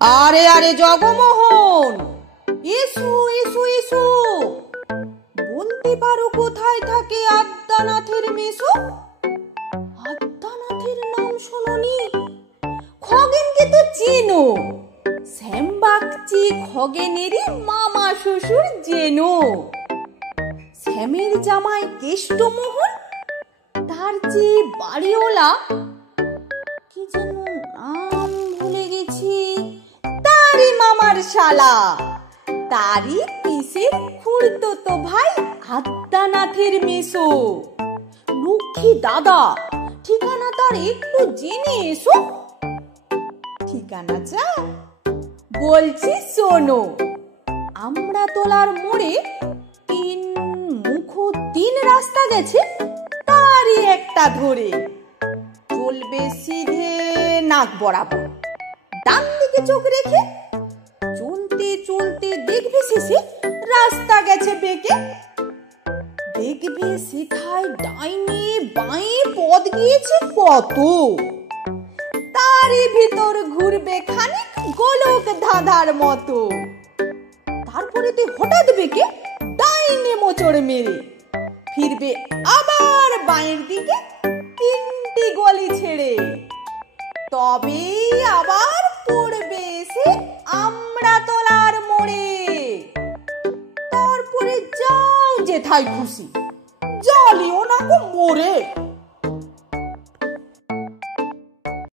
আরে আরে জগমোহন, এসো এসো এসো। বলতে পারো কোথায় থাকে আদ্যানাথের মেসো? আদ্যানাথের নাম শোনোনি? খগেনকে তো চেনো, শ্যামবাগচি খগেনেরই মামা শ্বশুর জেনো। শ্যামের জামাই কেষ্টমোহন, তার যে বাড়িওয়ালা কি যেন নাম ভুলে গেছি, তারই মামার শালা, তারই পিসের খুড়তুতো ভাই আদ্যানাথের মেসো। লক্ষ্মী দাদা, ঠিকানা তার একটু জেনে এসো। ঠিকানা চাও? বলছি শোনো। আমড়াতলার মোড়ে তিন রাস্তা গেছে, তারই একটা ধরে চলবে সিধে নাক বরাবর, ডান দিকে চোখ রেখে চলতে চলতে দেখবে শেষে রাস্তা গেছে বেঁকে। দেখবে সেখায় ডাইনে বাঁয়ে পথ গিয়েছে কত, তারই ভিতর ঘুরবে খানিক গোলক ধাঁধার মতো। তারপরে তুই হঠাৎ বেঁকে ডাইনে মোচড় মেরে ফিরবে আবার বাঁয়ের দিকে তিনটি গলি ছেড়ে, তবেই আবার পড়বে এসে আমড়াতলার মোড়ে। তারপরে যাও যেথায় খুশি, জ্বালিও না গো মোরে।